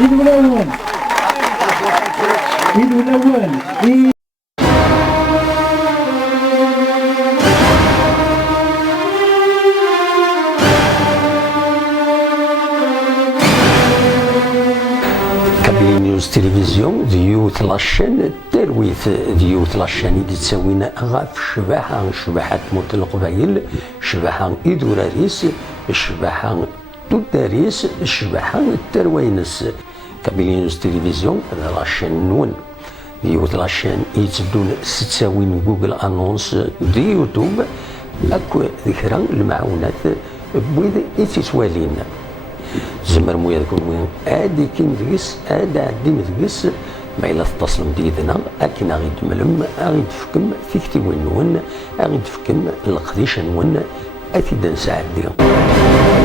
عيد ولاون عيد ولاون عيد. كابين نيوز تلفزيون ديوت لاشين ترويث ديوت لاشين اللي تساوينا غاف شباحة موت القبايل، شباحة إدوراريس، شباحة توداريس، شباحة التروينس. كابين نيوز تلفزيون لاشين نون ديوت لاشين يتبدون ستساوين جوجل انونس دي يوتيوب اكو ذكرى المعونات بويد يتسوالين زمر مويا تكون وين ادي كيم دقيس ادي عدي مدقيس ما إلا تتصلم ديدنا أكن غيد ملم غيد فكم فيكتي وين غيد فكم القديش نون أتي دنساعد ديهم.